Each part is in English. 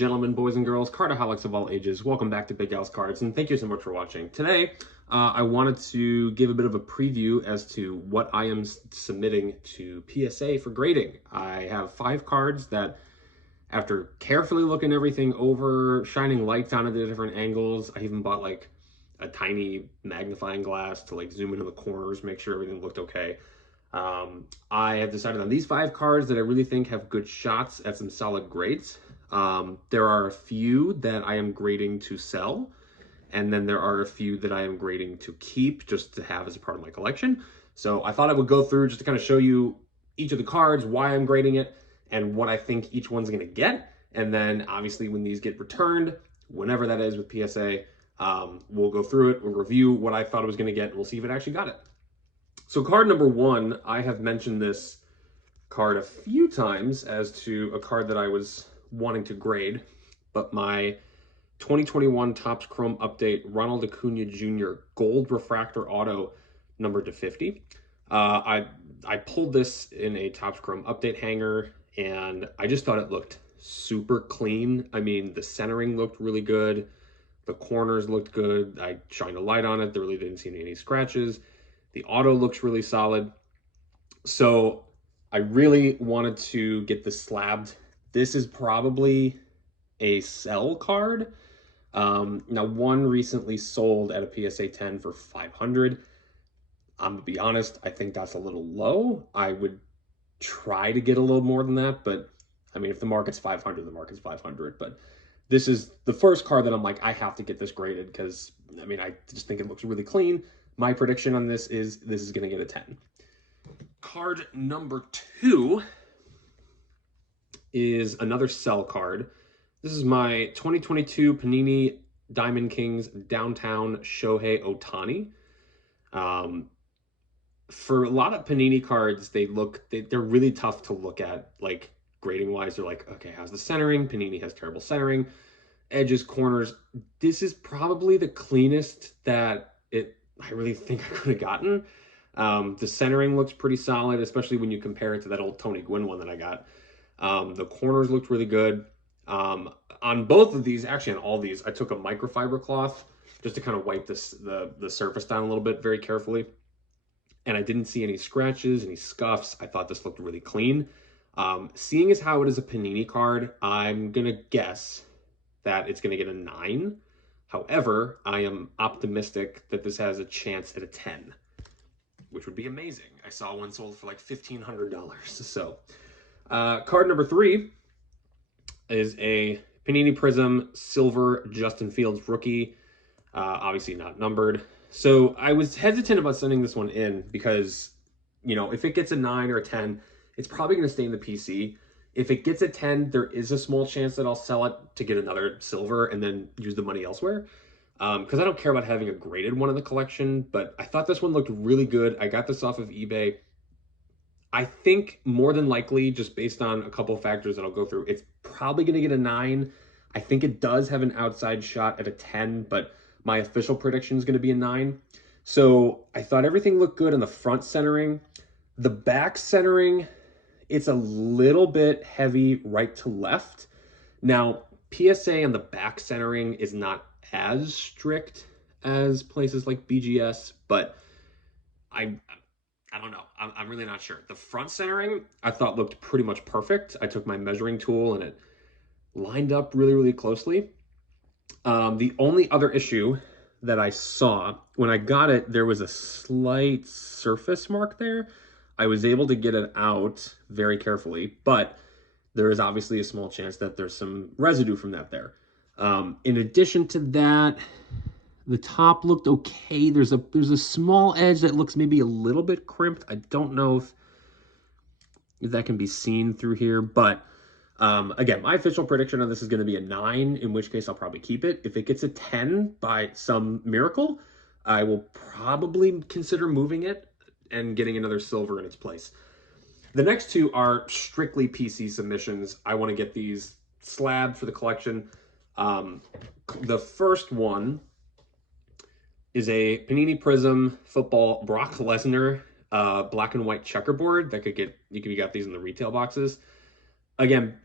gentlemen, boys and girls, cardaholics of all ages, welcome back to Big Al's Cards, and thank you so much for watching. Today, I wanted to give a bit of a preview as to what I am submitting to PSA for grading. I have 5 cards that, after carefully looking everything over, shining lights on it at different angles, I even bought like a tiny magnifying glass to like zoom into the corners, make sure everything looked okay. I have decided on these 5 cards that I really think have good shots at some solid grades. There are a few that I am grading to sell, and then there are a few that I am grading to keep just to have as a part of my collection. So I thought I would go through just to kind of show you each of the cards, why I'm grading it, and what I think each one's going to get. And then obviously when these get returned, whenever that is with PSA, we'll go through it, we'll review what I thought it was going to get, and we'll see if it actually got it. So card number 1, I have mentioned this card a few times as to a card that I was wanting to grade, but my 2021 Topps Chrome Update Ronald Acuna Jr. Gold Refractor Auto numbered to 50. I pulled this in a Topps Chrome Update hanger, and I just thought it looked super clean. I mean, the centering looked really good. The corners looked good. I shined a light on it. There really didn't seem any scratches. The auto looks really solid. So I really wanted to get this slabbed. This is probably a sell card. Now, one recently sold at a PSA 10 for 500. I'm gonna be honest, I think that's a little low. I would try to get a little more than that, but I mean, if the market's 500, the market's 500. But this is the first card that I'm like, I have to get this graded because, I mean, I just think it looks really clean. My prediction on this is going to get a 10. Card number 2 is another sell card. This is my 2022 Panini Diamond Kings Downtown Shohei Ohtani. For a lot of Panini cards, they're really tough to look at, like grading wise. They're like, okay, how's the centering? Panini has terrible centering, edges, corners. This is probably the cleanest that I really think I could have gotten. The centering looks pretty solid, especially when you compare it to that old Tony Gwynn one that I got. The corners looked really good. On both of these, actually on all these, I took a microfiber cloth just to kind of wipe the surface down a little bit very carefully. And I didn't see any scratches, any scuffs. I thought this looked really clean. Seeing as how it is a Panini card, I'm going to guess that it's going to get a 9. However, I am optimistic that this has a chance at a 10, which would be amazing. I saw one sold for like $1,500. So card number 3 is a Panini Prism Silver Justin Fields rookie, obviously not numbered. So I was hesitant about sending this one in because, you know, if it gets a 9 or a 10, it's probably going to stay in the PC. If it gets a 10, there is a small chance that I'll sell it to get another silver and then use the money elsewhere. Because I don't care about having a graded one in the collection, but I thought this one looked really good. I got this off of eBay. I think more than likely, just based on a couple of factors that I'll go through, it's probably going to get a 9. I think it does have an outside shot at a 10, but my official prediction is going to be a 9. So I thought everything looked good on the front centering. The back centering, it's a little bit heavy right to left. Now, PSA on the back centering is not as strict as places like BGS, but I don't know. I'm really not sure. The front centering, I thought looked pretty much perfect. I took my measuring tool and it lined up really, really closely. The only other issue that I saw when I got it, there was a slight surface mark there. I was able to get it out very carefully, but there is obviously a small chance that there's some residue from that there. In addition to that, the top looked okay. There's a small edge that looks maybe a little bit crimped. I don't know if that can be seen through here, but again, my official prediction on this is going to be a 9, in which case I'll probably keep it. If it gets a 10 by some miracle, I will probably consider moving it and getting another silver in its place. The next 2 are strictly PC submissions. I want to get these slabbed for the collection. The first one is a Panini Prism Football Brock Lesnar black and white checkerboard that you got these in the retail boxes. Again,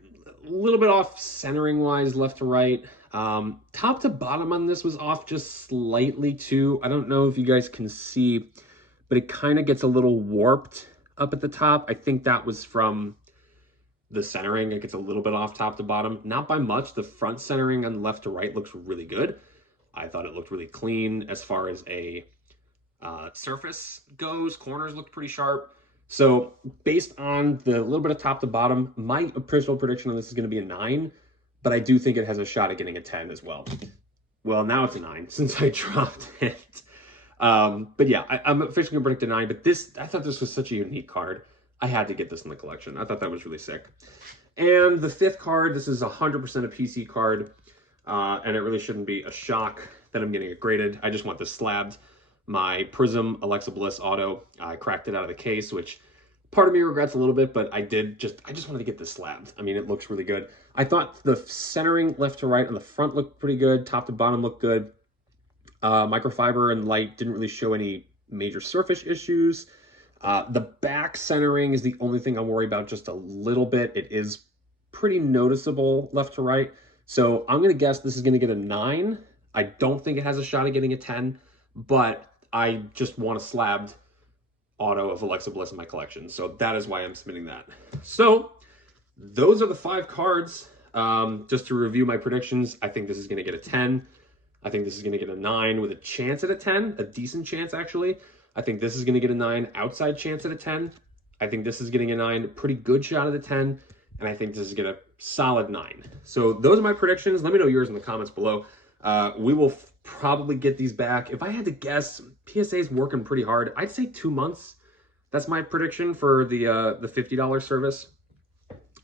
little bit off centering wise, left to right. Top to bottom on this was off just slightly too. I don't know if you guys can see, but it kind of gets a little warped up at the top. I think that was from the centering. It gets a little bit off top to bottom, not by much. The front centering on left to right looks really good. I thought it looked really clean as far as a surface goes. Corners looked pretty sharp. So based on the little bit of top to bottom, my personal prediction on this is going to be a 9, but I do think it has a shot at getting a 10 as well. Well, now it's a 9 since I dropped it. But yeah, I'm officially going to predict a 9, but I thought this was such a unique card. I had to get this in the collection. I thought that was really sick. And the 5th card, this is 100% a PC card, and it really shouldn't be a shock that I'm getting it graded. I just want this slabbed. My Prism Alexa Bliss Auto, I cracked it out of the case, which part of me regrets a little bit, but I just wanted to get this slabbed. I mean, it looks really good. I thought the centering left to right on the front looked pretty good. Top to bottom looked good. Microfiber and light didn't really show any major surface issues. The back centering is the only thing I'm worried about just a little bit. It is pretty noticeable left to right. So I'm going to guess this is going to get a 9. I don't think it has a shot at getting a 10, but I just want a slabbed auto of Alexa Bliss in my collection. So that is why I'm submitting that. So those are the 5 cards. Just to review my predictions, I think this is going to get a 10. I think this is going to get a 9 with a chance at a 10, a decent chance actually. I think this is going to get a 9, outside chance at a 10. I think this is getting a 9, pretty good shot at a 10. And I think this is going to solid 9. So those are my predictions. Let me know yours in the comments below. We will probably get these back. If I had to guess, PSA is working pretty hard. I'd say 2 months. That's my prediction for the $50 service.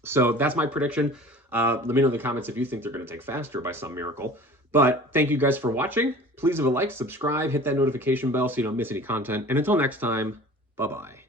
So that's my prediction. Let me know in the comments if you think they're going to take faster by some miracle. But thank you guys for watching. Please leave a like, subscribe, hit that notification bell so you don't miss any content. And until next time, bye-bye.